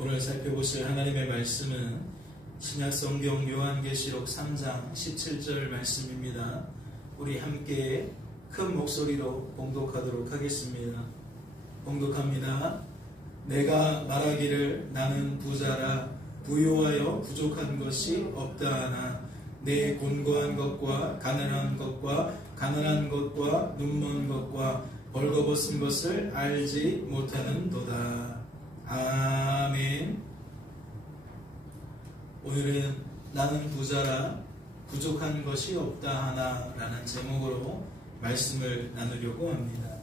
오늘 살펴보실 하나님의 말씀은 신약성경 요한계시록 3장 17절 말씀입니다. 우리 함께 큰 목소리로 봉독하도록 하겠습니다. 봉독합니다. 내가 말하기를 나는 부자라 부유하여 부족한 것이 없다 하나 내 곤고한 것과 가난한 것과 눈먼 것과 벌거벗은 것을 알지 못하는도다. 아멘. 오늘은 나는 부자라 부족한 것이 없다 하나 라는 제목으로 말씀을 나누려고 합니다.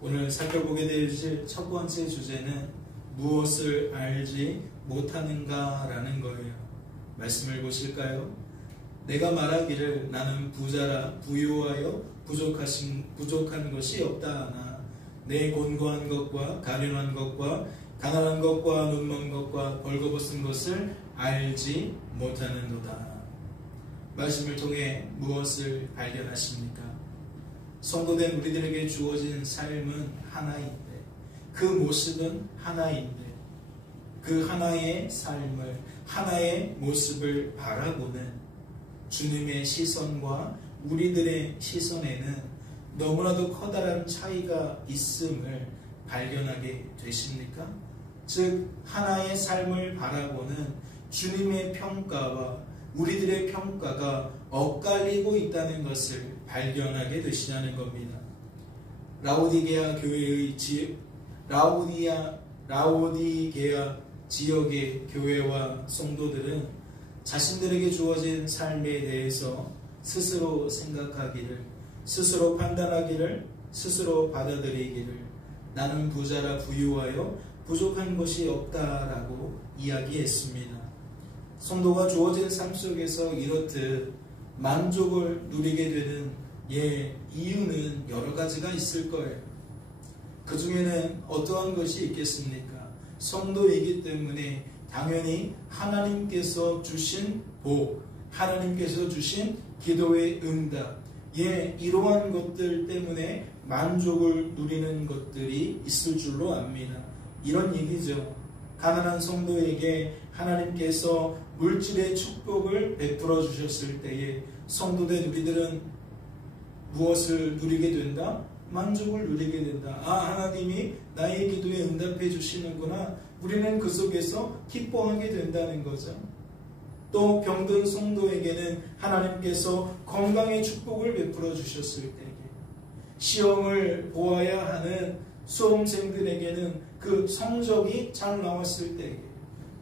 오늘 살펴보게 될 첫 번째 주제는 무엇을 알지 못하는가 라는 거예요. 말씀을 보실까요? 내가 말하기를 나는 부자라 부유하여 부족한 것이 없다 하나 내 곤고한 것과 가련한 것과 가난한 것과 눈먼 것과 벌거벗은 것을 알지 못하는도다. 말씀을 통해 무엇을 발견하십니까? 성도된 우리들에게 주어진 삶은 하나인데 그 모습은 하나인데 그 하나의 삶을 하나의 모습을 바라보는 주님의 시선과 우리들의 시선에는 너무나도 커다란 차이가 있음을 발견하게 되십니까? 즉 하나의 삶을 바라보는 주님의 평가와 우리들의 평가가 엇갈리고 있다는 것을 발견하게 되시냐는 겁니다. 라오디게아 지역의 교회와 성도들은 자신들에게 주어진 삶에 대해서 스스로 생각하기를, 스스로 판단하기를, 스스로 받아들이기를 나는 부자라 부유하여 부족한 것이 없다라고 이야기했습니다. 성도가 주어진 삶 속에서 이렇듯 만족을 누리게 되는 이유는 여러 가지가 있을 거예요. 그 중에는 어떠한 것이 있겠습니까? 성도이기 때문에 당연히 하나님께서 주신 복, 하나님께서 주신 기도의 응답, 이러한 것들 때문에 만족을 누리는 것들이 있을 줄로 압니다. 이런 얘기죠. 가난한 성도에게 하나님께서 물질의 축복을 베풀어 주셨을 때에 성도된 우리들은 무엇을 누리게 된다? 만족을 누리게 된다. 하나님이 나의 기도에 응답해 주시는구나. 우리는 그 속에서 기뻐하게 된다는 거죠. 또 병든 성도에게는 하나님께서 건강의 축복을 베풀어 주셨을 때에 시험을 보아야 하는 수험생들에게는 그 성적이 잘 나왔을 때에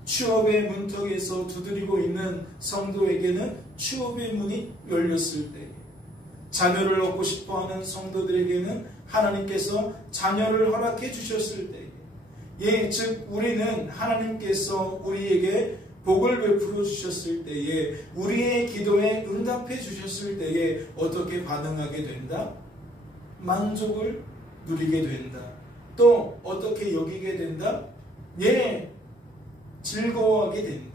취업의 문턱에서 두드리고 있는 성도에게는 취업의 문이 열렸을 때에 자녀를 얻고 싶어하는 성도들에게는 하나님께서 자녀를 허락해 주셨을 때에 즉 우리는 하나님께서 우리에게 복을 베풀어 주셨을 때에 우리의 기도에 응답해 주셨을 때에 어떻게 반응하게 된다? 만족을 누리게 된다. 또 어떻게 여기게 된다? 즐거워하게 된다.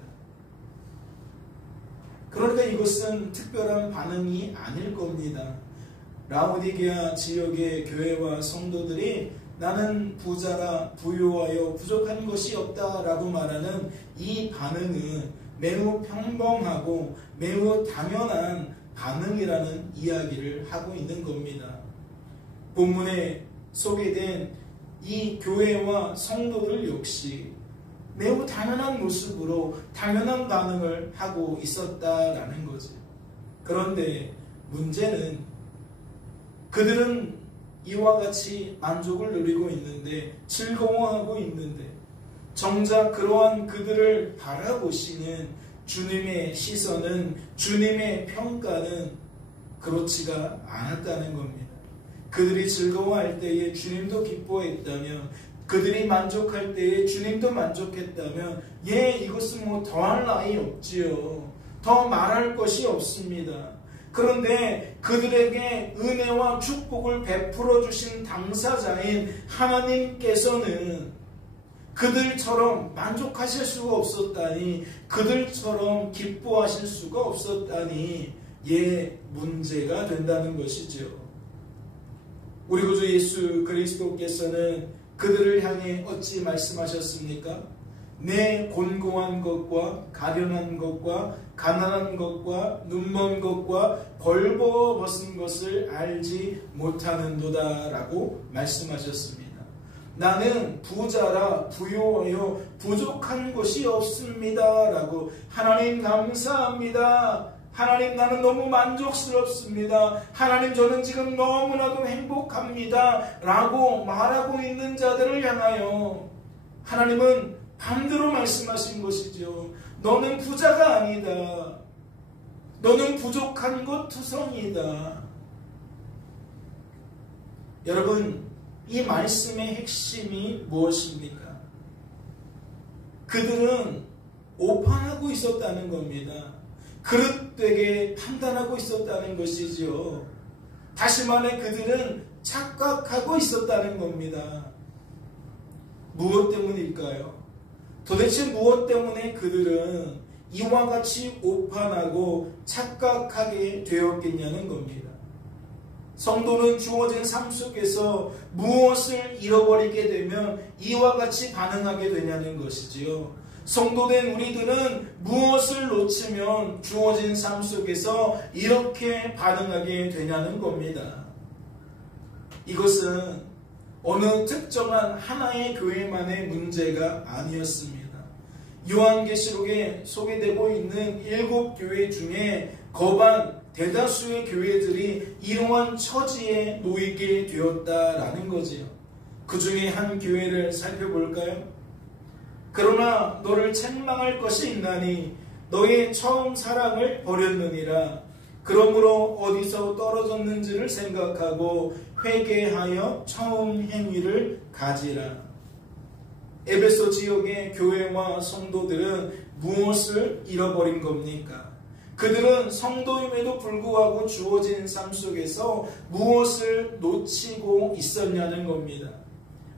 그러니까 이것은 특별한 반응이 아닐 겁니다. 라오디게아 지역의 교회와 성도들이 나는 부자라 부유하여 부족한 것이 없다라고 말하는 이 반응은 매우 평범하고 매우 당연한 반응이라는 이야기를 하고 있는 겁니다. 본문에 소개된 이 교회와 성도들 역시 매우 당연한 모습으로 당연한 반응을 하고 있었다라는 거죠. 그런데 문제는 그들은 이와 같이 만족을 누리고 있는데 즐거워하고 있는데 정작 그러한 그들을 바라보시는 주님의 시선은 주님의 평가는 그렇지가 않았다는 겁니다. 그들이 즐거워할 때에 주님도 기뻐했다면 그들이 만족할 때에 주님도 만족했다면 이것은 더할 나위 없지요. 더 말할 것이 없습니다. 그런데 그들에게 은혜와 축복을 베풀어 주신 당사자인 하나님께서는 그들처럼 만족하실 수가 없었다니, 그들처럼 기뻐하실 수가 없었다니 문제가 된다는 것이죠. 우리 구주 예수 그리스도께서는 그들을 향해 어찌 말씀하셨습니까? 내 곤고한 것과 가련한 것과 가난한 것과 눈먼 것과 벌거벗은 것을 알지 못하는도다 라고 말씀하셨습니다. 나는 부자라 부요하여 부족한 것이 없습니다 라고 하나님 감사합니다. 하나님 나는 너무 만족스럽습니다. 하나님 저는 지금 너무나도 행복합니다 라고 말하고 있는 자들을 향하여 하나님은 반대로 말씀하신 것이죠. 너는 부자가 아니다. 너는 부족한 것 투성이다. 여러분, 이 말씀의 핵심이 무엇입니까? 그들은 오판하고 있었다는 겁니다. 그릇되게 판단하고 있었다는 것이죠. 다시 말해 그들은 착각하고 있었다는 겁니다. 무엇 때문일까요? 도대체 무엇 때문에 그들은 이와 같이 오판하고 착각하게 되었겠냐는 겁니다. 성도는 주어진 삶 속에서 무엇을 잃어버리게 되면 이와 같이 반응하게 되냐는 것이지요. 성도된 우리들은 무엇을 놓치면 주어진 삶 속에서 이렇게 반응하게 되냐는 겁니다. 이것은 어느 특정한 하나의 교회만의 문제가 아니었습니다. 요한계시록에 소개되고 있는 7교회 중에 거반 대다수의 교회들이 이러한 처지에 놓이게 되었다라는 거지요. 그 중에 한 교회를 살펴볼까요? 그러나 너를 책망할 것이 있나니 너의 처음 사랑을 버렸느니라. 그러므로 어디서 떨어졌는지를 생각하고 회개하여 처음 행위를 가지라. 에베소 지역의 교회와 성도들은 무엇을 잃어버린 겁니까? 그들은 성도임에도 불구하고 주어진 삶 속에서 무엇을 놓치고 있었냐는 겁니다.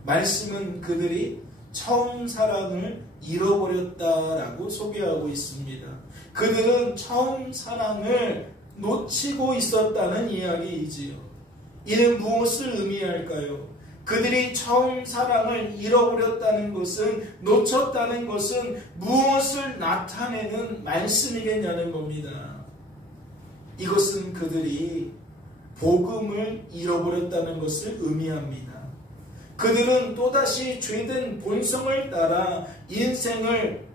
말씀은 그들이 처음 사랑을 잃어버렸다라고 소개하고 있습니다. 그들은 처음 사랑을 놓치고 있었다는 이야기이지요. 이는 무엇을 의미할까요? 그들이 처음 사랑을 잃어버렸다는 것은, 놓쳤다는 것은 무엇을 나타내는 말씀이겠냐는 겁니다. 이것은 그들이 복음을 잃어버렸다는 것을 의미합니다. 그들은 또다시 죄된 본성을 따라 인생을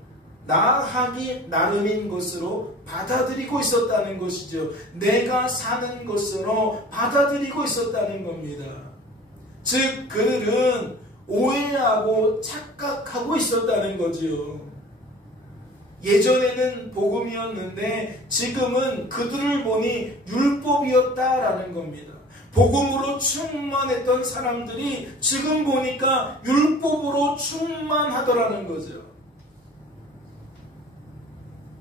나아가기 나름인 것으로 받아들이고 있었다는 것이죠. 내가 사는 것으로 받아들이고 있었다는 겁니다. 즉 그들은 오해하고 착각하고 있었다는 거지요. 예전에는 복음이었는데 지금은 그들을 보니 율법이었다라는 겁니다. 복음으로 충만했던 사람들이 지금 보니까 율법으로 충만하더라는 거죠.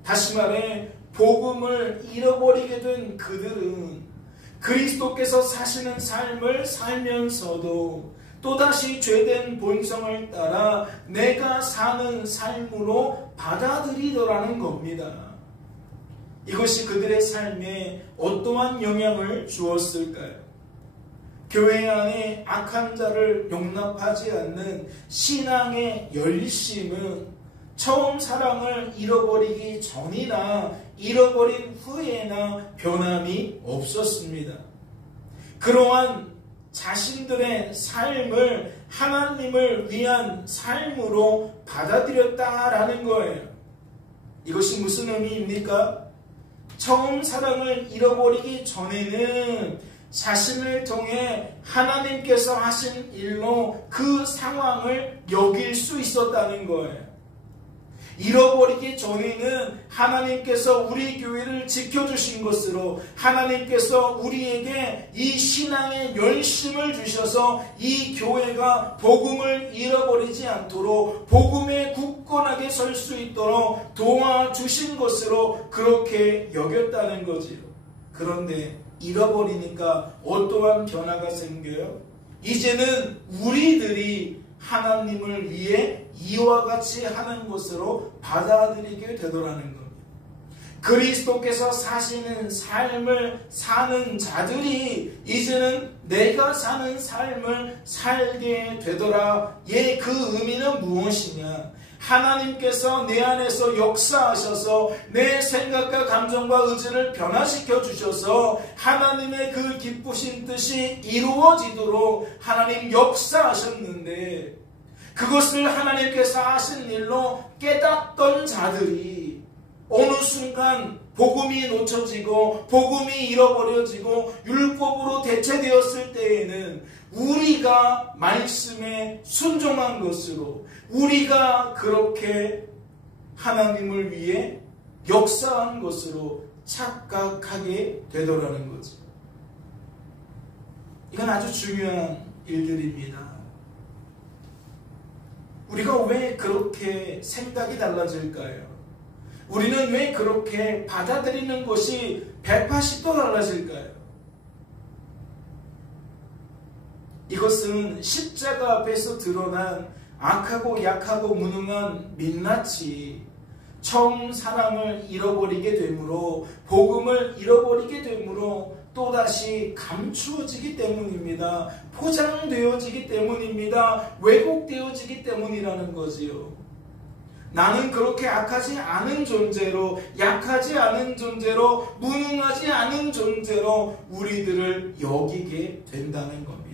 다시 말해 복음을 잃어버리게 된 그들은 그리스도께서 사시는 삶을 살면서도 또다시 죄된 본성을 따라 내가 사는 삶으로 받아들이더라는 겁니다. 이것이 그들의 삶에 어떠한 영향을 주었을까요? 교회 안에 악한 자를 용납하지 않는 신앙의 열심은 처음 사랑을 잃어버리기 전이나 잃어버린 후에나 변함이 없었습니다. 그러한 자신들의 삶을 하나님을 위한 삶으로 받아들였다라는 거예요. 이것이 무슨 의미입니까? 처음 사랑을 잃어버리기 전에는 자신을 통해 하나님께서 하신 일로 그 상황을 여길 수 있었다는 거예요. 잃어버리기 전에는 하나님께서 우리 교회를 지켜주신 것으로 하나님께서 우리에게 이 신앙의 열심을 주셔서 이 교회가 복음을 잃어버리지 않도록 복음에 굳건하게 설 수 있도록 도와주신 것으로 그렇게 여겼다는 거지요. 그런데 잃어버리니까 어떠한 변화가 생겨요? 이제는 우리들이 하나님을 위해 이와 같이 하는 것으로 받아들이게 되더라는 겁니다. 그리스도께서 사시는 삶을 사는 자들이 이제는 내가 사는 삶을 살게 되더라. 그 의미는 무엇이냐? 하나님께서 내 안에서 역사하셔서 내 생각과 감정과 의지를 변화시켜 주셔서 하나님의 그 기쁘신 뜻이 이루어지도록 하나님 역사하셨는데, 그것을 하나님께서 하신 일로 깨닫던 자들이 어느 순간 복음이 놓쳐지고 복음이 잃어버려지고 율법으로 대체되었을 때에는 우리가 말씀에 순종한 것으로, 우리가 그렇게 하나님을 위해 역사한 것으로 착각하게 되더라는 거죠. 이건 아주 중요한 일들입니다. 우리가 왜 그렇게 생각이 달라질까요? 우리는 왜 그렇게 받아들이는 것이 180도 달라질까요? 이것은 십자가 앞에서 드러난 악하고 약하고 무능한 민낯이 처음 사랑을 잃어버리게 되므로, 복음을 잃어버리게 되므로 또다시 감추어지기 때문입니다. 포장되어지기 때문입니다. 왜곡되어지기 때문이라는 거지요. 나는 그렇게 악하지 않은 존재로, 약하지 않은 존재로, 무능하지 않은 존재로 우리들을 여기게 된다는 겁니다.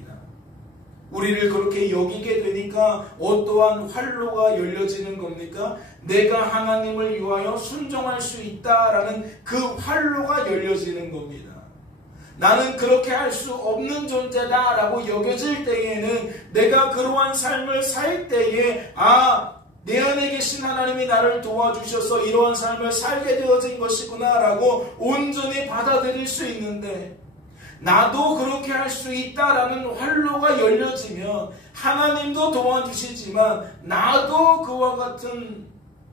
우리를 그렇게 여기게 되니까 어떠한 활로가 열려지는 겁니까? 내가 하나님을 위하여 순종할 수 있다라는 그 활로가 열려지는 겁니다. 나는 그렇게 할 수 없는 존재다라고 여겨질 때에는, 내가 그러한 삶을 살 때에 내 안에 계신 하나님이 나를 도와주셔서 이러한 삶을 살게 되어진 것이구나 라고 온전히 받아들일 수 있는데, 나도 그렇게 할 수 있다라는 활로가 열려지면 하나님도 도와주시지만 나도 그와 같은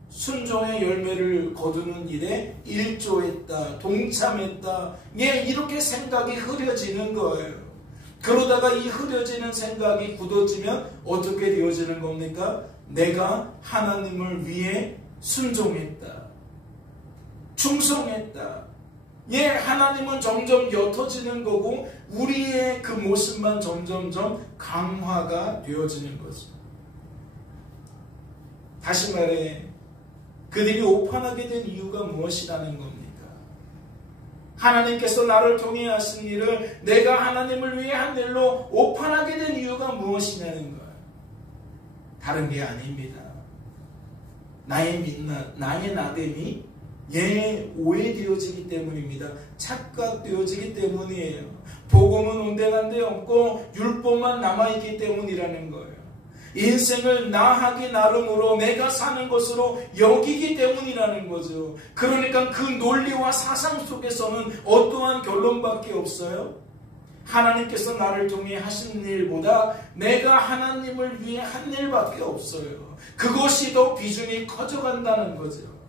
순종의 열매를 거두는 일에 일조했다, 동참했다, 이렇게 생각이 흐려지는 거예요. 그러다가 이 흐려지는 생각이 굳어지면 어떻게 되어지는 겁니까? 내가 하나님을 위해 순종했다, 충성했다. 하나님은 점점 옅어지는 거고 우리의 그 모습만 점점점 강화가 되어지는 거죠. 다시 말해, 그들이 오판하게 된 이유가 무엇이라는 겁니까? 하나님께서 나를 통해 하신 일을 내가 하나님을 위해 한 일로 오판하게 된 이유가 무엇이냐는 거예요. 다른 게 아닙니다. 나의 민낯, 나의 나됨이 오해되어지기 때문입니다. 착각되어지기 때문이에요. 복음은 온데간데 없고 율법만 남아있기 때문이라는 거예요. 인생을 나하기 나름으로 내가 사는 것으로 여기기 때문이라는 거죠. 그러니까 그 논리와 사상 속에서는 어떠한 결론밖에 없어요. 하나님께서 나를 통해 하신 일보다 내가 하나님을 위해 한 일밖에 없어요. 그것이 더 비중이 커져간다는 거죠.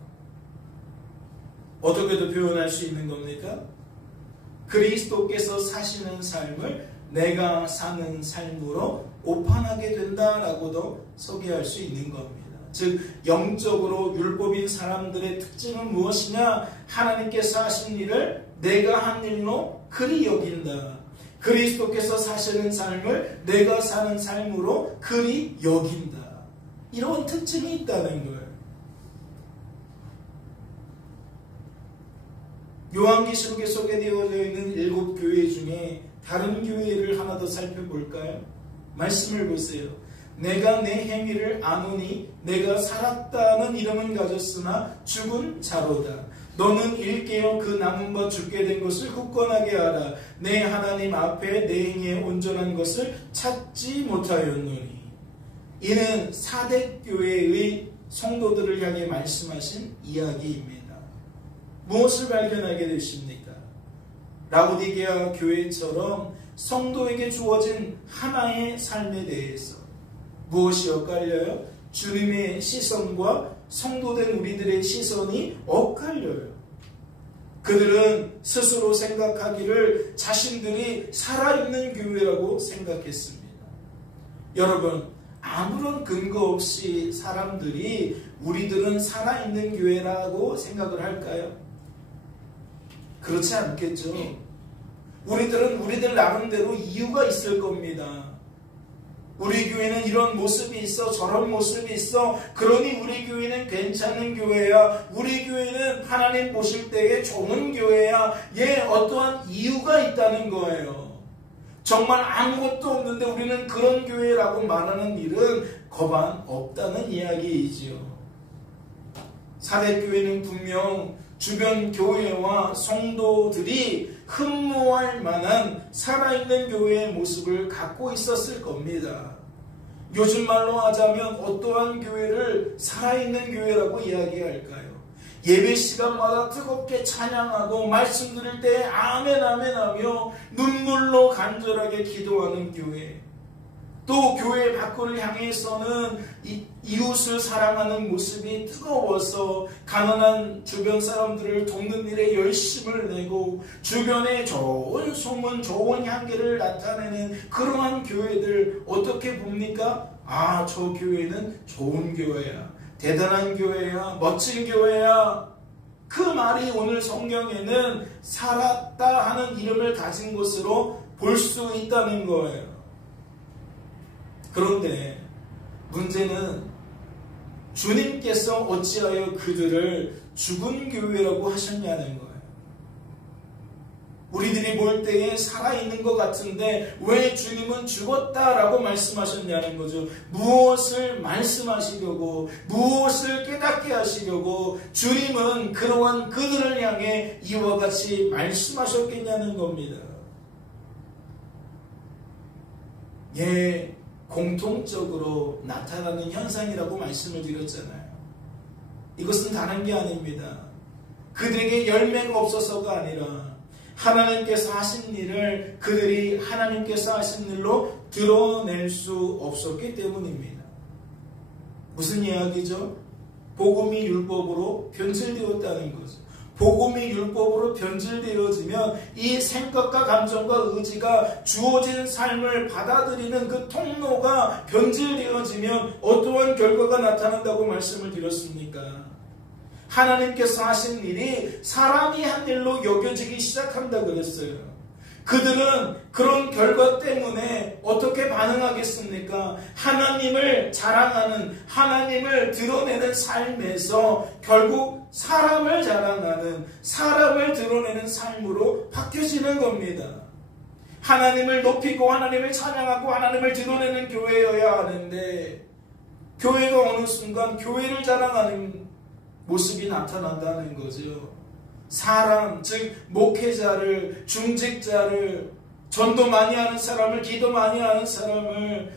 어떻게도 표현할 수 있는 겁니까? 그리스도께서 사시는 삶을 내가 사는 삶으로 오판하게 된다라고도 소개할 수 있는 겁니다. 즉, 영적으로 율법인 사람들의 특징은 무엇이냐? 하나님께서 하신 일을 내가 한 일로 그리 여긴다. 그리스도께서 사시는 삶을 내가 사는 삶으로 그리 여긴다. 이런 특징이 있다는 거예요. 요한계시록에 소개되어져 있는 7교회 중에 다른 교회를 하나 더 살펴볼까요? 말씀을 보세요. 내가 내 행위를 아노니 내가 살았다는 이름은 가졌으나 죽은 자로다. 너는 일깨어 그 남은 바 죽게 된 것을 굳건하게 하라. 내 하나님 앞에 내 행위에 온전한 것을 찾지 못하였노니. 이는 사대교회의 성도들을 향해 말씀하신 이야기입니다. 무엇을 발견하게 되십니까? 라오디게아 교회처럼 성도에게 주어진 하나의 삶에 대해서 무엇이 엇갈려요? 주님의 시선과 성도된 우리들의 시선이 엇갈려요. 그들은 스스로 생각하기를 자신들이 살아있는 교회라고 생각했습니다. 여러분, 아무런 근거 없이 사람들이 우리들은 살아있는 교회라고 생각을 할까요? 그렇지 않겠죠. 우리들은 우리들 나름대로 이유가 있을 겁니다. 우리 교회는 이런 모습이 있어, 저런 모습이 있어, 그러니 우리 교회는 괜찮은 교회야, 우리 교회는 하나님 보실 때에 좋은 교회야. 어떠한 이유가 있다는 거예요. 정말 아무것도 없는데 우리는 그런 교회라고 말하는 일은 거반 없다는 이야기이지요. 사대교회는 분명 주변 교회와 성도들이 흠모할 만한 살아있는 교회의 모습을 갖고 있었을 겁니다. 요즘 말로 하자면 어떠한 교회를 살아있는 교회라고 이야기할까요? 예배 시간마다 뜨겁게 찬양하고 말씀 들을 때 아멘 아멘 하며 눈물로 간절하게 기도하는 교회, 또 교회 밖을 향해서는 이웃을 사랑하는 모습이 뜨거워서 가난한 주변 사람들을 돕는 일에 열심을 내고 주변에 좋은 소문, 좋은 향기를 나타내는 그러한 교회들 어떻게 봅니까? 아, 저 교회는 좋은 교회야, 대단한 교회야, 멋진 교회야. 그 말이 오늘 성경에는 살았다 하는 이름을 가진 것으로 볼 수 있다는 거예요. 그런데 문제는 주님께서 어찌하여 그들을 죽은 교회라고 하셨냐는 거예요. 우리들이 볼 때에 살아있는 것 같은데 왜 주님은 죽었다라고 말씀하셨냐는 거죠. 무엇을 말씀하시려고, 무엇을 깨닫게 하시려고 주님은 그러한 그들을 향해 이와 같이 말씀하셨겠냐는 겁니다. 공통적으로 나타나는 현상이라고 말씀을 드렸잖아요. 이것은 다른 게 아닙니다. 그들에게 열매가 없어서가 아니라 하나님께서 하신 일을 그들이 하나님께서 하신 일로 드러낼 수 없었기 때문입니다. 무슨 이야기죠? 복음이 율법으로 변질되었다는 거죠. 복음이 율법으로 변질되어지면 이 생각과 감정과 의지가 주어진 삶을 받아들이는 그 통로가 변질되어지면 어떠한 결과가 나타난다고 말씀을 드렸습니까? 하나님께서 하신 일이 사람이 한 일로 여겨지기 시작한다 그랬어요. 그들은 그런 결과 때문에 어떻게 반응하겠습니까? 하나님을 자랑하는, 하나님을 드러내는 삶에서 결국 사람을 자랑하는, 사람을 드러내는 삶으로 바뀌어지는 겁니다. 하나님을 높이고 하나님을 찬양하고 하나님을 드러내는 교회여야 하는데 교회가 어느 순간 교회를 자랑하는 모습이 나타난다는 거죠. 사람, 즉 목회자를, 중직자를, 전도 많이 하는 사람을, 기도 많이 하는 사람을,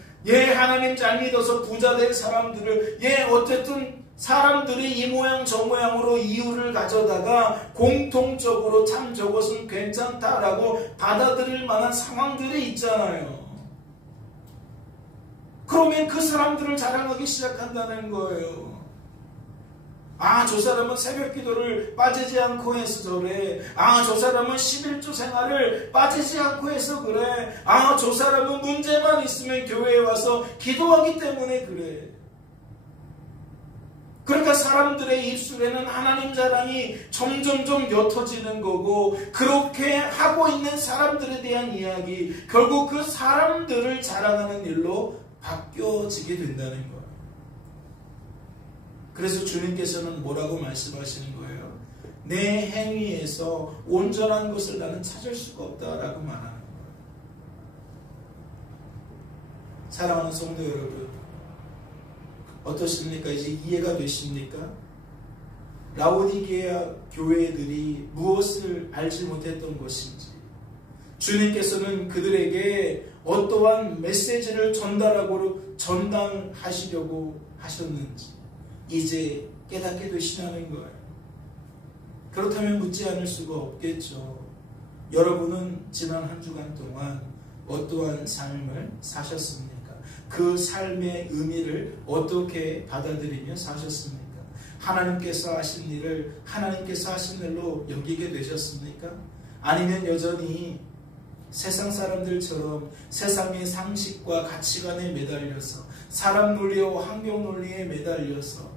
하나님 잘 믿어서 부자 된 사람들을, 어쨌든 사람들이 이 모양 저 모양으로 이유를 가져다가 공통적으로 참 저것은 괜찮다라고 받아들일 만한 상황들이 있잖아요. 그러면 그 사람들을 자랑하기 시작한다는 거예요. 아, 저 사람은 새벽 기도를 빠지지 않고 해서 저래. 아, 저 사람은 11조 생활을 빠지지 않고 해서 그래. 아, 저 사람은 문제만 있으면 교회에 와서 기도하기 때문에 그래. 그러니까 사람들의 입술에는 하나님 자랑이 점점점 옅어지는 거고, 그렇게 하고 있는 사람들에 대한 이야기, 결국 그 사람들을 자랑하는 일로 바뀌어지게 된다는 거예요. 그래서 주님께서는 뭐라고 말씀하시는 거예요? 내 행위에서 온전한 것을 나는 찾을 수가 없다라고 말하는 거예요. 사랑하는 성도 여러분, 어떠십니까? 이제 이해가 되십니까? 라오디게아 교회들이 무엇을 알지 못했던 것인지, 주님께서는 그들에게 어떠한 메시지를 전달하시려고 하셨는지 이제 깨닫게 되시라는 거예요. 그렇다면 묻지 않을 수가 없겠죠. 여러분은 지난 한 주간 동안 어떠한 삶을 사셨습니까? 그 삶의 의미를 어떻게 받아들이며 사셨습니까? 하나님께서 하신 일을 하나님께서 하신 일로 여기게 되셨습니까? 아니면 여전히 세상 사람들처럼 세상의 상식과 가치관에 매달려서 사람 논리와 환경 논리에 매달려서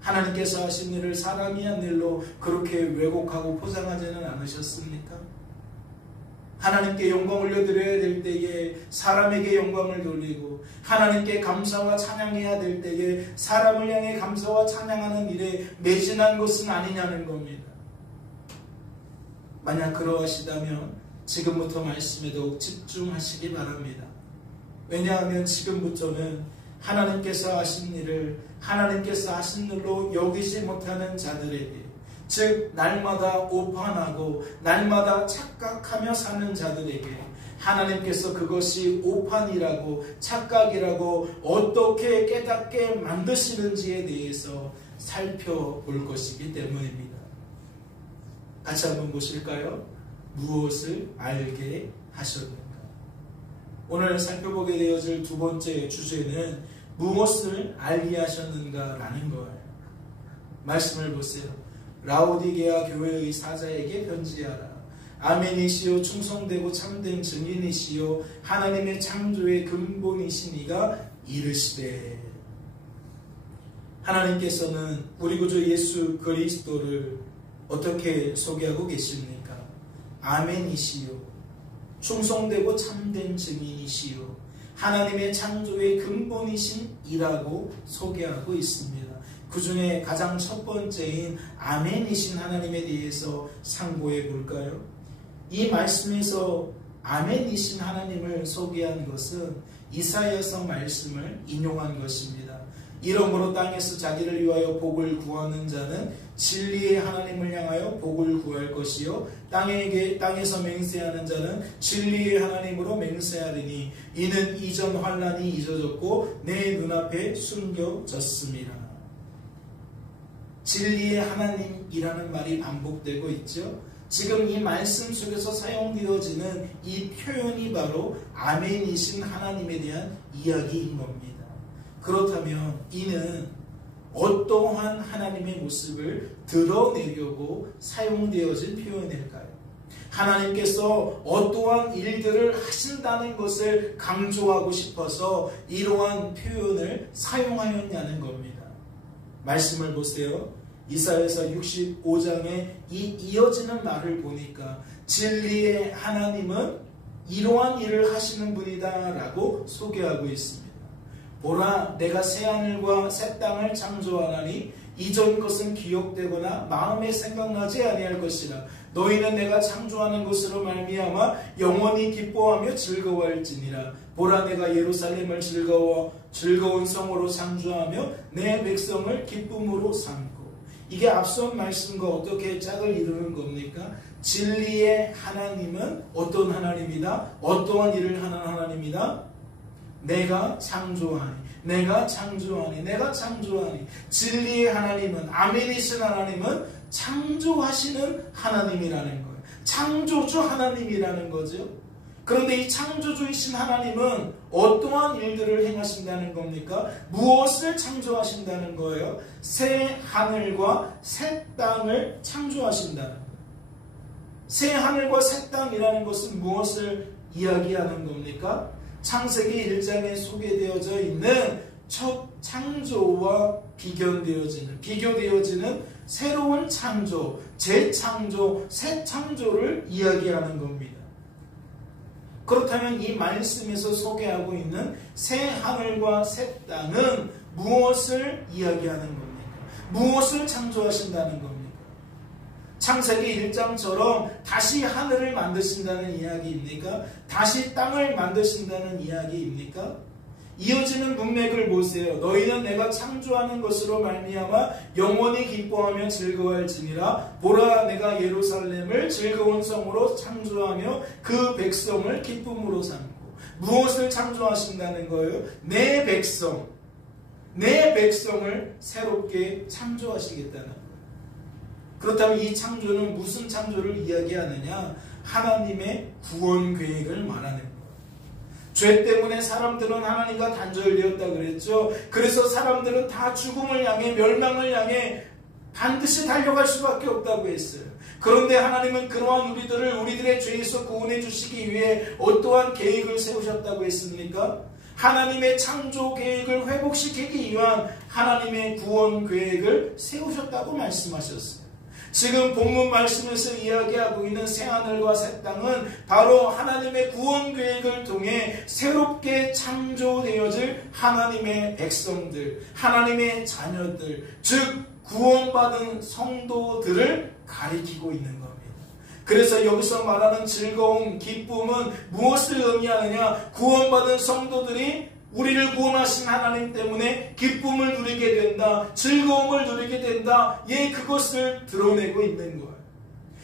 하나님께서 하신 일을 사람이 한 일로 그렇게 왜곡하고 포장하지는 않으셨습니까? 하나님께 영광 올려드려야 될 때에 사람에게 영광을 돌리고 하나님께 감사와 찬양해야 될 때에 사람을 향해 감사와 찬양하는 일에 매진한 것은 아니냐는 겁니다. 만약 그러하시다면 지금부터 말씀에 더욱 집중하시기 바랍니다. 왜냐하면 지금부터는 하나님께서 하신 일을 하나님께서 하신 일로 여기지 못하는 자들에게, 즉 날마다 오판하고 날마다 착각하며 사는 자들에게 하나님께서 그것이 오판이라고 착각이라고 어떻게 깨닫게 만드시는지에 대해서 살펴볼 것이기 때문입니다. 같이 한번 보실까요? 무엇을 알게 하셨는가? 오늘 살펴보게 되어질 두 번째 주제는 무엇을 알게 하셨는가 라는 거예요. 말씀을 보세요. 라오디게아 교회의 사자에게 편지하라. 아멘이시요 충성되고 참된 증인이시요 하나님의 창조의 근본이신 이가 이르시되. 하나님께서는 우리 구주 예수 그리스도를 어떻게 소개하고 계십니까? 아멘이시요 충성되고 참된 증인이시요 하나님의 창조의 근본이신 이라고 소개하고 있습니다. 그 중에 가장 첫 번째인 아멘이신 하나님에 대해서 상고해 볼까요? 이 말씀에서 아멘이신 하나님을 소개한 것은 이사야서 말씀을 인용한 것입니다. 이러므로 땅에서 자기를 위하여 복을 구하는 자는 진리의 하나님을 향하여 복을 구할 것이요 땅에서 맹세하는 자는 진리의 하나님으로 맹세하리니 이는 이전 환난이 잊어졌고 내 눈앞에 숨겨졌습니다. 진리의 하나님이라는 말이 반복되고 있죠. 지금 이 말씀 속에서 사용되어지는 이 표현이 바로 아멘이신 하나님에 대한 이야기인 겁니다. 그렇다면 이는 어떠한 하나님의 모습을 드러내려고 사용되어진 표현일까요? 하나님께서 어떠한 일들을 하신다는 것을 강조하고 싶어서 이러한 표현을 사용하였냐는 겁니다. 말씀을 보세요. 이사야서 65장에 이 이어지는 말을 보니까 진리의 하나님은 이러한 일을 하시는 분이다 라고 소개하고 있습니다. 보라 내가 새하늘과 새 땅을 창조하나니 이전 것은 기억되거나 마음에 생각나지 아니할 것이라. 너희는 내가 창조하는 것으로 말미암아 영원히 기뻐하며 즐거워할지니라. 보라 내가 예루살렘을 즐거운 성으로 창조하며 내 백성을 기쁨으로 삼고. 이게 앞선 말씀과 어떻게 짝을 이루는 겁니까? 진리의 하나님은 어떤 하나님이다? 어떠한 일을 하는 하나님이다? 내가 창조하니, 내가 창조하니, 내가 창조하니. 진리의 하나님은, 아멘이신 하나님은 창조하시는 하나님이라는 거예요. 창조주 하나님이라는 거죠. 그런데 이 창조주이신 하나님은 어떠한 일들을 행하신다는 겁니까? 무엇을 창조하신다는 거예요? 새 하늘과 새 땅을 창조하신다는 거예요. 새 하늘과 새 땅이라는 것은 무엇을 이야기하는 겁니까? 창세기 1장에 소개되어져 있는 첫 창조와 비교되어지는 새로운 창조, 재창조, 새 창조를 이야기하는 겁니다. 그렇다면 이 말씀에서 소개하고 있는 새 하늘과 새 땅은 무엇을 이야기하는 겁니까? 무엇을 창조하신다는 겁니까? 창세기 1장처럼 다시 하늘을 만드신다는 이야기입니까? 다시 땅을 만드신다는 이야기입니까? 이어지는 문맥을 보세요. 너희는 내가 창조하는 것으로 말미암아 영원히 기뻐하며 즐거워할지니라. 보라 내가 예루살렘을 즐거운 성으로 창조하며 그 백성을 기쁨으로 삼고. 무엇을 창조하신다는 거예요? 내 백성을 새롭게 창조하시겠다는 거예요. 그렇다면 이 창조는 무슨 창조를 이야기하느냐? 하나님의 구원 계획을 말하는 거예요. 죄 때문에 사람들은 하나님과 단절되었다 그랬죠. 그래서 사람들은 다 죽음을 향해, 멸망을 향해 반드시 달려갈 수밖에 없다고 했어요. 그런데 하나님은 그러한 우리들의 죄에서 구원해 주시기 위해 어떠한 계획을 세우셨다고 했습니까? 하나님의 창조 계획을 회복시키기 위한 하나님의 구원 계획을 세우셨다고 말씀하셨어요. 지금 본문 말씀에서 이야기하고 있는 새하늘과 새 땅은 바로 하나님의 구원 계획을 통해 새롭게 창조되어질 하나님의 백성들, 하나님의 자녀들, 즉 구원받은 성도들을 가리키고 있는 겁니다. 그래서 여기서 말하는 즐거움, 기쁨은 무엇을 의미하느냐? 구원받은 성도들이 우리를 구원하신 하나님 때문에 기쁨을 누리게 된다, 즐거움을 누리게 된다, 그것을 드러내고 있는 거예요.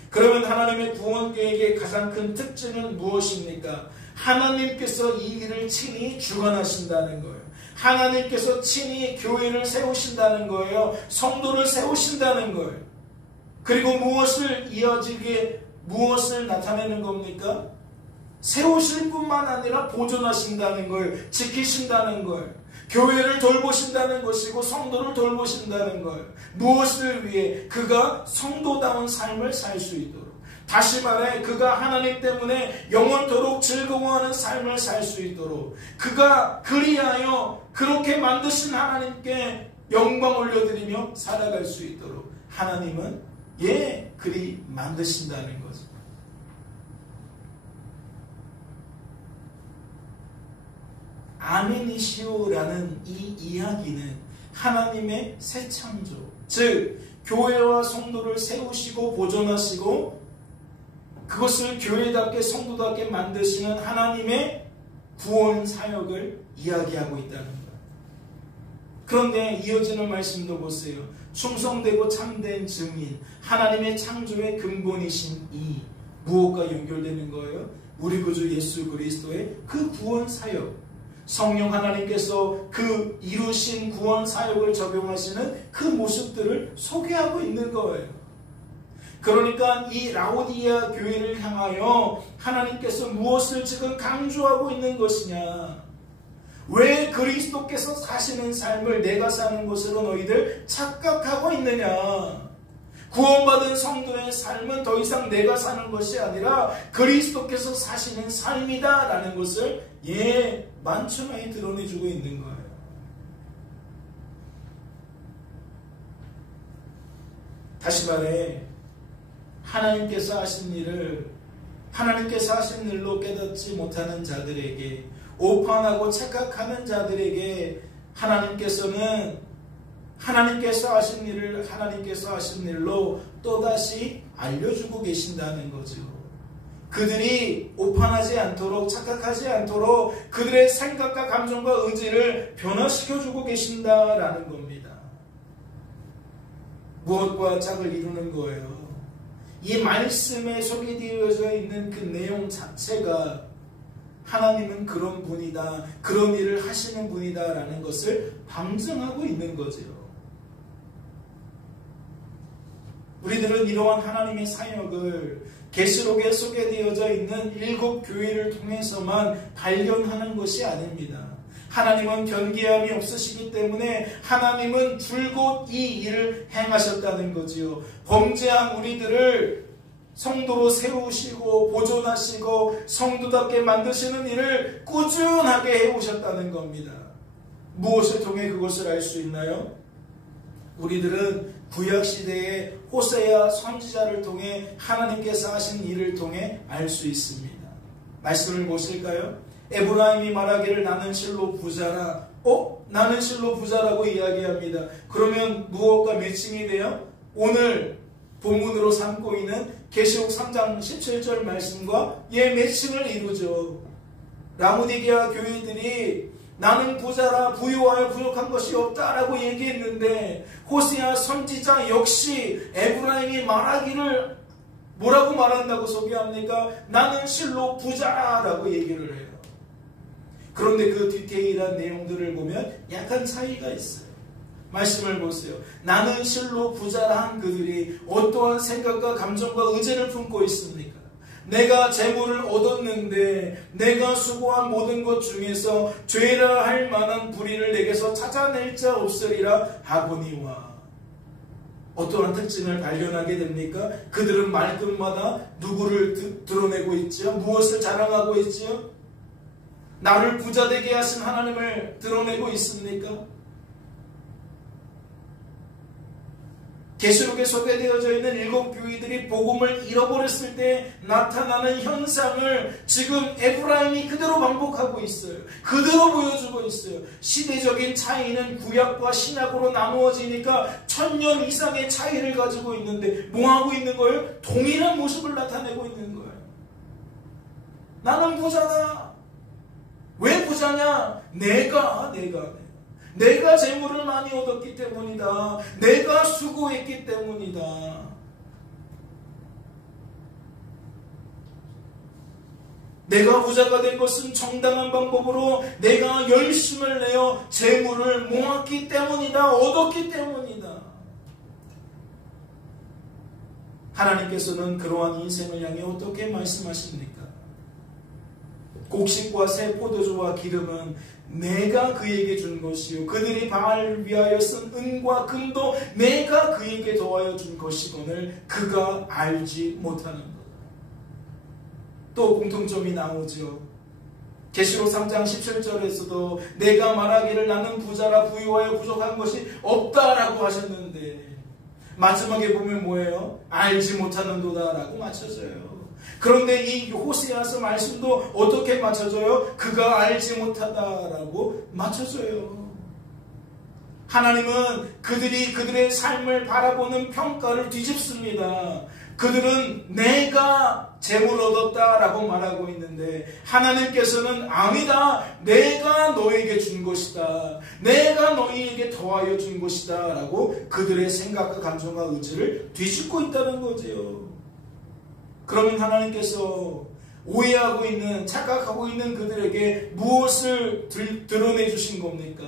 그러면 하나님의 구원 계획의 가장 큰 특징은 무엇입니까? 하나님께서 이 일을 친히 주관하신다는 거예요. 하나님께서 친히 교회를 세우신다는 거예요. 성도를 세우신다는 거예요. 그리고 무엇을 나타내는 겁니까? 세우실 뿐만 아니라 보존하신다는 걸, 지키신다는 걸, 교회를 돌보신다는 것이고 성도를 돌보신다는 걸. 무엇을 위해? 그가 성도다운 삶을 살 수 있도록. 다시 말해 그가 하나님 때문에 영원토록 즐거워하는 삶을 살 수 있도록, 그가 그리하여 그렇게 만드신 하나님께 영광 올려드리며 살아갈 수 있도록 하나님은 그리 만드신다는 거죠. 아멘이시오라는 이 이야기는 하나님의 새 창조, 즉 교회와 성도를 세우시고 보존하시고 그것을 교회답게 성도답게 만드시는 하나님의 구원 사역을 이야기하고 있다는 거예요. 그런데 이어지는 말씀도 보세요. 충성되고 참된 증인, 하나님의 창조의 근본이신 이 무엇과 연결되는 거예요? 우리 구주 예수 그리스도의 그 구원 사역, 성령 하나님께서 그 이루신 구원 사역을 적용하시는 그 모습들을 소개하고 있는 거예요. 그러니까 이 라오디아 교회를 향하여 하나님께서 무엇을 지금 강조하고 있는 것이냐? 왜 그리스도께서 사시는 삶을 내가 사는 것으로 너희들 착각하고 있느냐? 구원받은 성도의 삶은 더 이상 내가 사는 것이 아니라 그리스도께서 사시는 삶이다 라는 것을 만천하에 드러내주고 있는 거예요. 다시 말해 하나님께서 하신 일로 깨닫지 못하는 자들에게, 오판하고 착각하는 자들에게 하나님께서 하신 일로 또다시 알려주고 계신다는 거죠. 그들이 오판하지 않도록, 착각하지 않도록 그들의 생각과 감정과 의지를 변화시켜주고 계신다라는 겁니다. 무엇과 짝을 이루는 거예요? 이 말씀에 소개되어져 있는 그 내용 자체가 하나님은 그런 분이다, 그런 일을 하시는 분이다 라는 것을 방증하고 있는 거죠. 우리들은 이러한 하나님의 사역을 계시록에 소개되어져 있는 7 교회를 통해서만 발견하는 것이 아닙니다. 하나님은 변기함이 없으시기 때문에 하나님은 줄곧 이 일을 행하셨다는 거지요. 범죄한 우리들을 성도로 세우시고 보존하시고 성도답게 만드시는 일을 꾸준하게 해오셨다는 겁니다. 무엇을 통해 그것을 알 수 있나요? 우리들은 구약시대의 호세아 선지자를 통해 하나님께서 하신 일을 통해 알 수 있습니다. 말씀을 보실까요? 에브라임이 말하기를 나는 실로 부자라. 나는 실로 부자라고 이야기합니다. 그러면 무엇과 매칭이 돼요? 오늘 본문으로 삼고 있는 계시록 3장 17절 말씀과 매칭을 이루죠. 라오디게아 교회들이 나는 부자라, 부유하여 부족한 것이 없다라고 얘기했는데 호세아 선지자 역시 에브라임이 말하기를 뭐라고 말한다고 소개합니까? 나는 실로 부자라고 얘기를 해요. 그런데 그 디테일한 내용들을 보면 약간 차이가 있어요. 말씀을 보세요. 나는 실로 부자란 그들이 어떠한 생각과 감정과 의지를 품고 있습니까? 내가 재물을 얻었는데 내가 수고한 모든 것 중에서 죄라 할 만한 불의를 내게서 찾아낼 자 없으리라 하거니와. 어떠한 특징을 발견하게 됩니까? 그들은 말끝마다 누구를 드러내고 있죠? 무엇을 자랑하고 있죠? 나를 부자 되게 하신 하나님을 드러내고 있습니까? 계시록에 소개되어져 있는 7교회들이 복음을 잃어버렸을 때 나타나는 현상을 지금 에브라임이 그대로 반복하고 있어요. 그대로 보여주고 있어요. 시대적인 차이는 구약과 신약으로 나누어지니까 1000년 이상의 차이를 가지고 있는데 뭐하고 있는 거예요? 동일한 모습을 나타내고 있는 거예요. 나는 부자다. 왜 부자냐? 내가 재물을 많이 얻었기 때문이다. 내가 수고했기 때문이다. 내가 부자가 된 것은 정당한 방법으로 내가 열심을 내어 재물을 모았기 때문이다. 얻었기 때문이다. 하나님께서는 그러한 인생을 향해 어떻게 말씀하십니까? 곡식과 새 포도주와 기름은 내가 그에게 준 것이요 그들이 바알을 위하여 쓴 은과 금도 내가 그에게 더하여 준 것이거늘 그가 알지 못하는 것. 또 공통점이 나오죠. 계시록 3장 17절에서도 내가 말하기를 나는 부자라 부유하여 부족한 것이 없다라고 하셨는데 마지막에 보면 뭐예요? 알지 못하는도다 라고 맞춰져요. 그런데 이 호세아서 말씀도 어떻게 맞춰져요? 그가 알지 못하다라고 맞춰져요. 하나님은 그들의 삶을 바라보는 평가를 뒤집습니다. 그들은 내가 재물 얻었다라고 말하고 있는데 하나님께서는 아니다. 내가 너에게 준 것이다. 내가 너희에게 더하여 준 것이다 라고 그들의 생각과 감정과 의지를 뒤집고 있다는 거지요. 그러면 하나님께서 오해하고 있는, 착각하고 있는 그들에게 무엇을 드러내 주신 겁니까?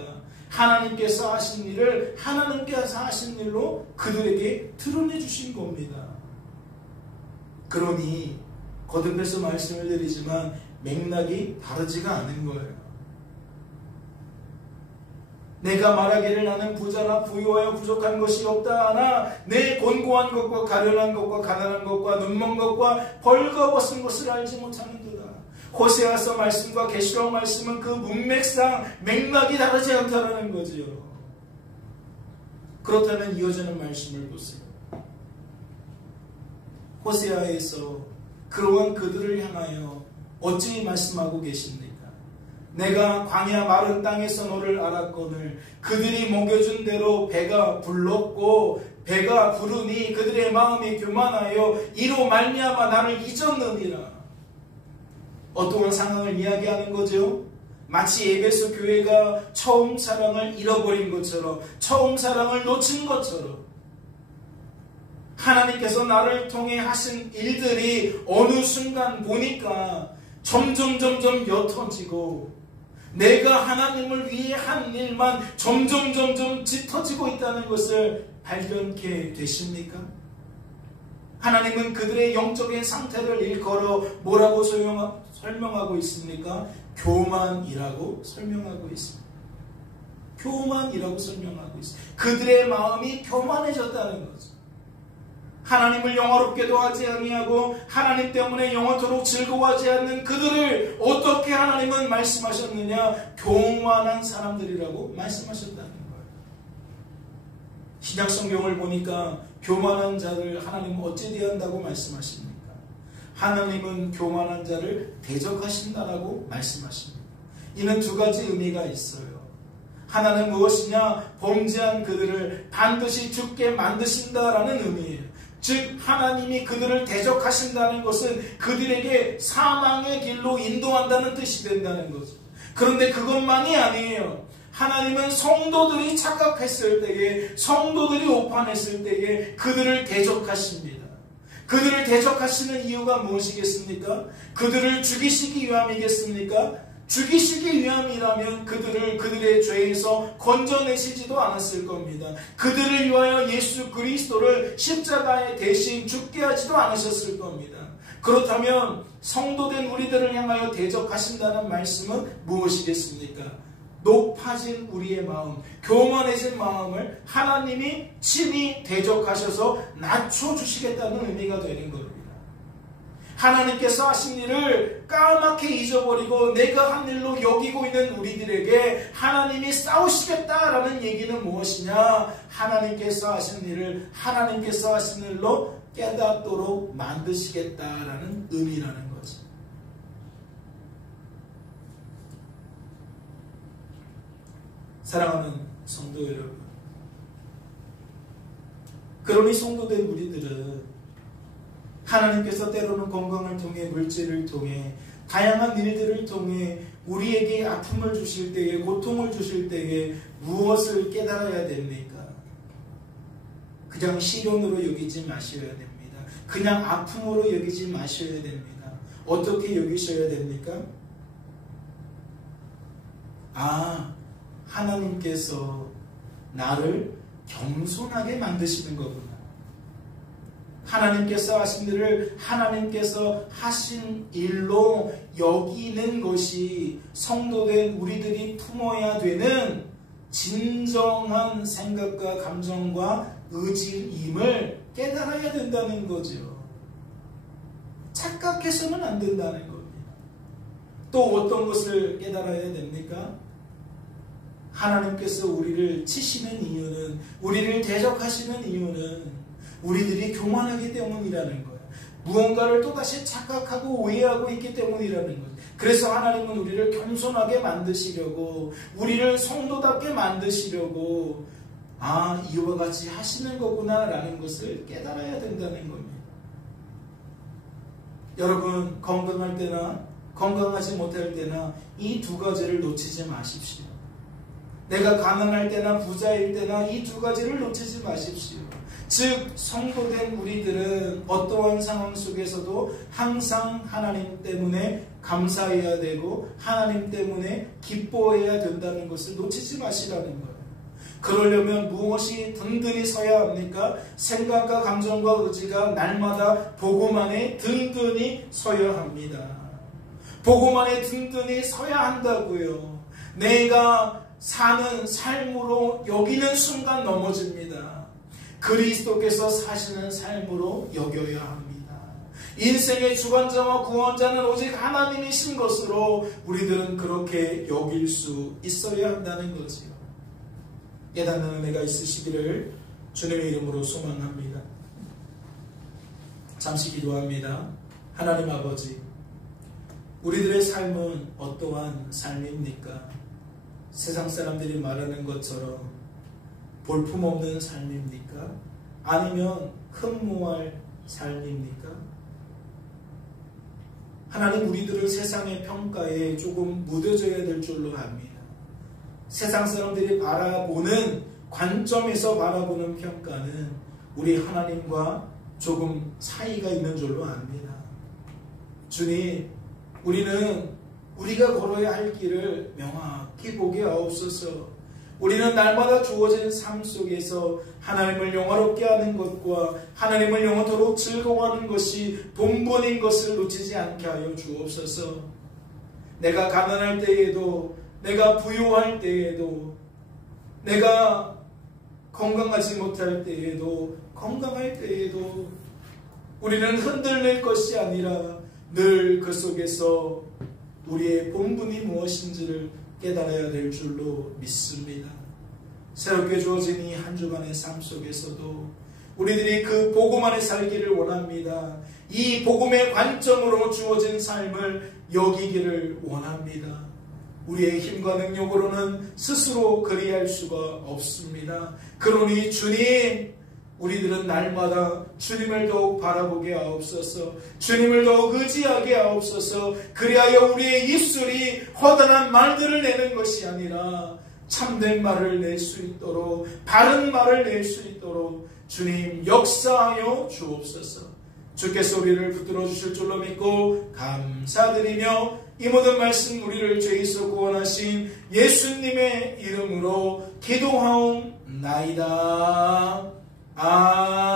하나님께서 하신 일을 하나님께서 하신 일로 그들에게 드러내 주신 겁니다. 그러니 거듭해서 말씀을 드리지만 맥락이 다르지가 않은 거예요. 내가 말하기를 나는 부자나 부유하여 부족한 것이 없다 하나 내 곤고한 것과 가련한 것과 가난한 것과 눈먼 것과 벌거벗은 것을 알지 못하는도다. 호세아서 말씀과 계시록 말씀은 그 문맥상 맥락이 다르지 않다라는 거지요. 그렇다면 이어지는 말씀을 보세요. 호세아에서 그러한 그들을 향하여 어찌 말씀하고 계십니까? 내가 광야 마른 땅에서 너를 알았거늘 그들이 먹여준 대로 배가 불렀고 배가 부르니 그들의 마음이 교만하여 이로 말미암아 나를 잊었느니라. 어떠한 상황을 이야기하는 거죠? 마치 에베소 교회가 처음 사랑을 잃어버린 것처럼 처음 사랑을 놓친 것처럼 하나님께서 나를 통해 하신 일들이 어느 순간 보니까 점점 옅어지고 내가 하나님을 위해 한 일만 점점 짙어지고 있다는 것을 발견케 되십니까? 하나님은 그들의 영적인 상태를 일컬어 뭐라고 설명하고 있습니까? 교만이라고 설명하고 있습니다. 교만이라고 설명하고 있습니다. 그들의 마음이 교만해졌다는 거죠. 하나님을 영화롭게도 하지 아니하고 하나님 때문에 영원토록 즐거워하지 않는 그들을 어떻게 하나님은 말씀하셨느냐? 교만한 사람들이라고 말씀하셨다는 거예요. 신약 성경을 보니까 교만한 자를 하나님은 어찌 대한다고 말씀하십니까? 하나님은 교만한 자를 대적하신다라고 말씀하십니다. 이는 두 가지 의미가 있어요. 하나는 무엇이냐? 범죄한 그들을 반드시 죽게 만드신다라는 의미예요. 즉 하나님이 그들을 대적하신다는 것은 그들에게 사망의 길로 인도한다는 뜻이 된다는 거죠. 그런데 그것만이 아니에요. 하나님은 성도들이 착각했을 때에 성도들이 오판했을 때에 그들을 대적하십니다. 그들을 대적하시는 이유가 무엇이겠습니까? 그들을 죽이시기 위함이겠습니까? 죽이시기 위함이라면 그들의 죄에서 건져내시지도 않았을 겁니다. 그들을 위하여 예수 그리스도를 십자가에 대신 죽게 하지도 않으셨을 겁니다. 그렇다면 성도된 우리들을 향하여 대적하신다는 말씀은 무엇이겠습니까? 높아진 우리의 마음, 교만해진 마음을 하나님이 친히 대적하셔서 낮춰주시겠다는 의미가 되는 겁니다. 하나님께서 하신 일을 까맣게 잊어버리고 내가 한 일로 여기고 있는 우리들에게 하나님이 싸우시겠다라는 얘기는 무엇이냐? 하나님께서 하신 일을 하나님께서 하신 일로 깨닫도록 만드시겠다라는 의미라는 거죠. 사랑하는 성도 여러분, 그러니 성도된 우리들은 하나님께서 때로는 건강을 통해, 물질을 통해, 다양한 일들을 통해 우리에게 아픔을 주실 때에, 고통을 주실 때에 무엇을 깨달아야 됩니까? 그냥 시련으로 여기지 마셔야 됩니다. 그냥 아픔으로 여기지 마셔야 됩니다. 어떻게 여기셔야 됩니까? 하나님께서 나를 겸손하게 만드시는 거구나. 하나님께서 하신 일을 하나님께서 하신 일로 여기는 것이 성도된 우리들이 품어야 되는 진정한 생각과 감정과 의지임을 깨달아야 된다는 거죠. 착각해서는 안 된다는 겁니다. 또 어떤 것을 깨달아야 됩니까? 하나님께서 우리를 치시는 이유는, 우리를 대적하시는 이유는 우리들이 교만하기 때문이라는 거예요. 무언가를 또다시 착각하고 오해하고 있기 때문이라는 거예요. 그래서 하나님은 우리를 겸손하게 만드시려고, 우리를 성도답게 만드시려고 이와 같이 하시는 거구나 라는 것을 깨달아야 된다는 겁니다. 여러분, 건강할 때나 건강하지 못할 때나 이 두 가지를 놓치지 마십시오. 내가 가난할 때나 부자일 때나 이 두 가지를 놓치지 마십시오. 즉 성도된 우리들은 어떠한 상황 속에서도 항상 하나님 때문에 감사해야 되고 하나님 때문에 기뻐해야 된다는 것을 놓치지 마시라는 거예요. 그러려면 무엇이 든든히 서야 합니까? 생각과 감정과 의지가 날마다 복음 안에 든든히 서야 합니다. 복음 안에 든든히 서야 한다고요. 내가 사는 삶으로 여기는 순간 넘어집니다. 그리스도께서 사시는 삶으로 여겨야 합니다. 인생의 주관자와 구원자는 오직 하나님이신 것으로 우리들은 그렇게 여길 수 있어야 한다는 거지요. 깨닫는 은혜가 있으시기를 주님의 이름으로 소망합니다. 잠시 기도합니다. 하나님 아버지, 우리들의 삶은 어떠한 삶입니까? 세상 사람들이 말하는 것처럼 볼품없는 삶입니까? 아니면 흠모할 삶입니까? 하나님, 우리들을 세상의 평가에 조금 무뎌져야 될 줄로 압니다. 세상 사람들이 바라보는 관점에서 바라보는 평가는 우리 하나님과 조금 차이가 있는 줄로 압니다. 주님, 우리는 우리가 걸어야 할 길을 명확히 보게 하옵소서. 우리는 날마다 주어진 삶 속에서 하나님을 영화롭게 하는 것과 하나님을 영원토록 즐거워하는 것이 본분인 것을 놓치지 않게 하여 주옵소서. 내가 가난할 때에도, 내가 부유할 때에도, 내가 건강하지 못할 때에도, 건강할 때에도 우리는 흔들릴 것이 아니라 늘 그 속에서 우리의 본분이 무엇인지를 깨달아야 될 줄로 믿습니다. 새롭게 주어진 이 한 주간의 삶 속에서도 우리들이 그 복음 안에 살기를 원합니다. 이 복음의 관점으로 주어진 삶을 여기기를 원합니다. 우리의 힘과 능력으로는 스스로 그리할 수가 없습니다. 그러니 주님, 우리들은 날마다 주님을 더욱 바라보게 하옵소서. 주님을 더욱 의지하게 하옵소서. 그리하여 우리의 입술이 허다한 말들을 내는 것이 아니라 참된 말을 낼 수 있도록, 바른 말을 낼 수 있도록 주님 역사하여 주옵소서. 주께서 우리를 붙들어 주실 줄로 믿고 감사드리며 이 모든 말씀 우리를 죄에서 구원하신 예수님의 이름으로 기도하옵나이다. 아멘.